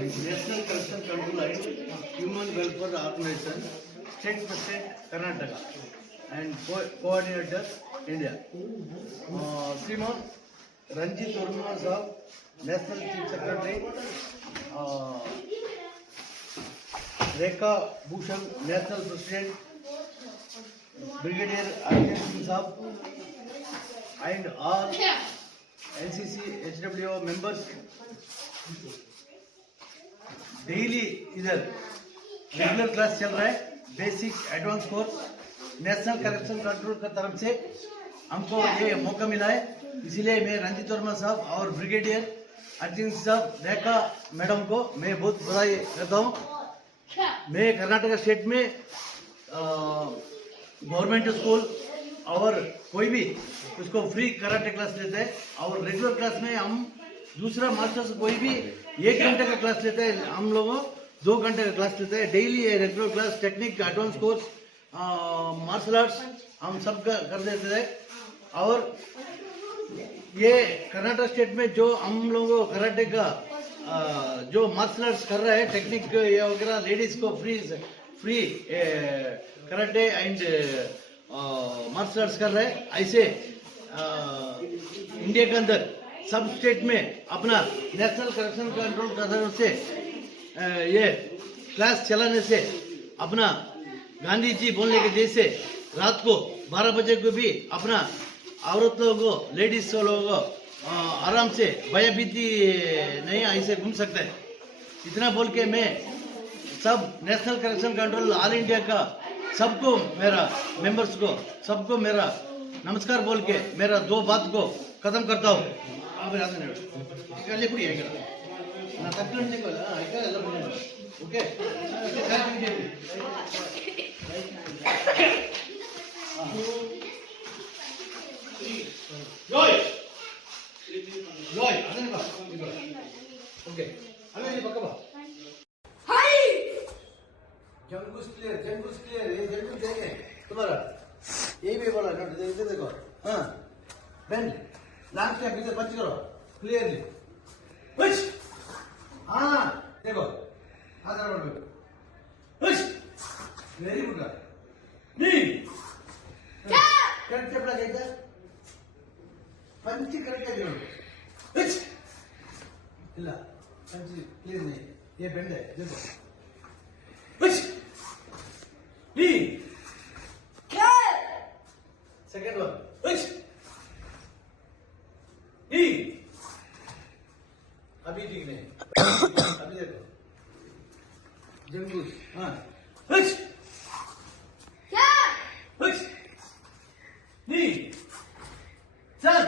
National Corruption Control and Human Welfare Organization, State President Karnataka, and Coordinator India. Sriman Ranjit Verma Sahab, National Chief Secretary. Rekha Bhushan, National President. Brigadier Ajay Singh Sahab, and all NCC HWO members. Daily इधर regular class चल रहा है, basic advance course national corruption control की तरफ से हमको ये मौका मिला है। इसीलिए मैं रंजित वर्मा साहब और ब्रिगेडियर अर्जुन साहब, रेखा मैडम को मैं बहुत बधाई करता हूँ। मैं कर्नाटक स्टेट में गवर्नमेंट स्कूल और कोई भी उसको फ्री कराटे क्लास लेते हैं, और रेगुलर क्लास में हम दूसरा मास्टर्स कोई भी 1 घंटे का क्लास लेते हैं, हम लोगों 2 घंटे का क्लास लेते हैं। Daily regular class, technique, advance course, martial arts हम सब कर देते हैं। और ये कर्नाटक स्टेट में जो हम लोगों कराटे का जो मार्शल आर्ट्स कर रहा है, टेक्निक या वगैरह, लेडीज को free karate and martial arts कर रहे हैं। ऐसे इंडिया के अंदर सब स्टेट में अपना नेशनल करप्शन कंट्रोल करने से ये क्लास चलाने से अपना गांधी जी बोलने के जैसे रात को 12 बजे को भी अपना औरत लोगों को, लेडीज लोगों को आराम से भयभीति नहीं ऐसे घूम सकते हैं। इतना बोल के मैं सब national corruption control all India का सबको, मेरा मेंबर्स को सबको मेरा नमस्कार बोल के मेरा 2 बात को खत्म करता हूँ। ओके, जंगुस क्लियर, ये जंगुस देंगे तुम्हारा, ये भी बोला देखो। हाँ, बेंड लास्ट स्टेप इधर पंच करो क्लियरली, पुश। हाँ देखो, आधार बढ़, पुश, वेरी गुड। नी क्या स्टेप लगा, पंच करके दियो, पुश। इला पंच क्लियर नहीं, ये बेंड है देखो, पुश। नी सेकंड वन, पुश। अभी ठीक नहीं, अभी देखो जंगूस। हाँ, हुश हुश, नी सन,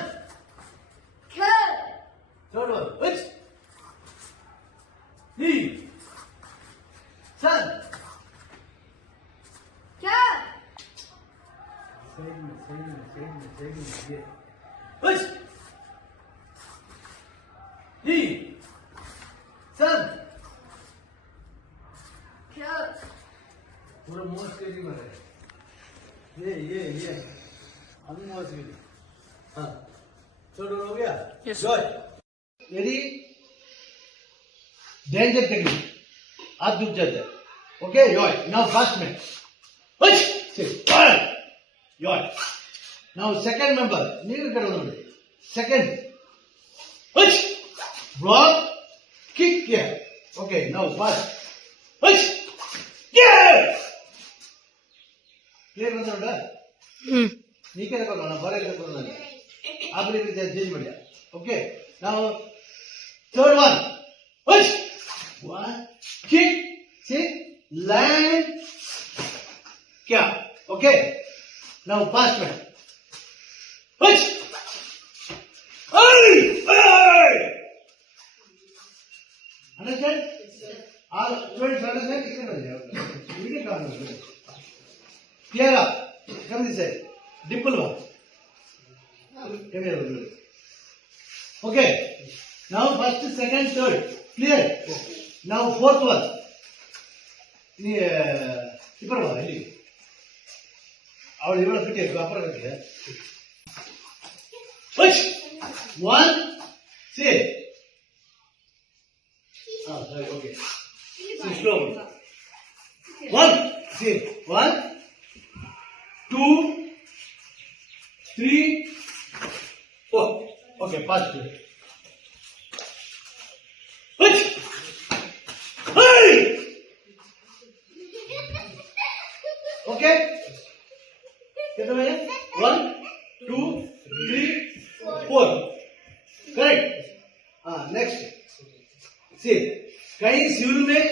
थर्ड वन, हुश नी सन, साइड में ये हुश नी सन, पूरा मोस्ट के लिए बने ये अनमोस्ट के लिए। हाँ, छोड़ो हो गया। जॉय वेरी डेंजर टेक्निक, हाथ डूब जाता है। ओके जॉय, नाउ फास्ट में पुश से fire Joy. Now second member kneel करो, सेकंड पुश ब्लॉक किक किया। Okay now first push clear ಬಂತಲ್ಲ, ನೀಕೆ ತಗೊಳ್ಳೋಣ, ಬರ ತಗೊಳ್ಳೋಣ, ಆದ್ರೆ ಇದು ಚೇಂಜ್ ಮಾಡಿ। ಓಕೆ ನಾವು third one, push one kick sit land क्या। ओके नाउ फास्ट में push, understand all students understand, video काम क्लियर कर दिसे डिंपल वा okay now first second third clear. Now fourth one इपर वा ಇಲ್ಲಿ ಅವಳು ಇವಳ ಫಿಟ್ ಇತ್ತು ಅಪರ ಕಟ್ಟಿದೆ push one say Okay. See, slow. 1. See, 1, 2, 3, 4. Okay, fast. Hey! Okay? Get away. 1, 2, 3, 4. Correct. Next. See, कहीं सिविल में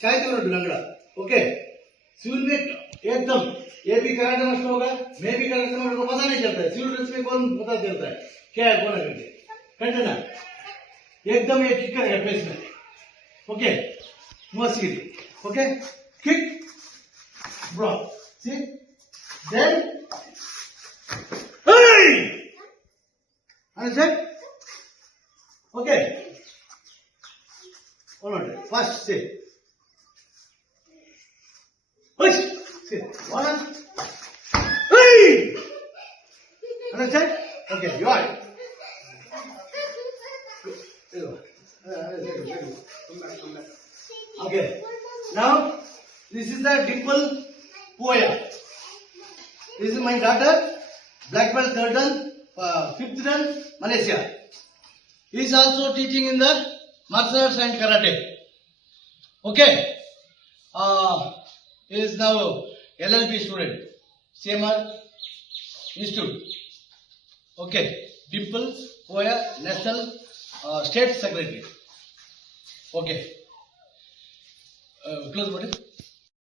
चाहे तो लंगड़ा. ओके. सिविल में एकदम ये भी कराटे मास्टर होगा, मैं भी कराटे मास्टर को पता नहीं चलता है. सिविल ड्रेस में कौन पता चलता है क्या है कौन है करके. कंटेना एकदम ये किक करेगा फेस में. ओके. मस्ती. Okay. Kick. Block. See? Then, hey! Understand? Okay. One more time. First, say. Push. Say. 1. Hey! Understand? Okay, you are it. Okay. Now, this is the dimple Poya. This is my daughter, black belt 3rd dan, 5th dan, Malaysia. He is also teaching in the martial arts and karate. Okay. He is now LLB student, CMR Institute. Okay. Dimple Poya, National State Secretary. Okay. Close button.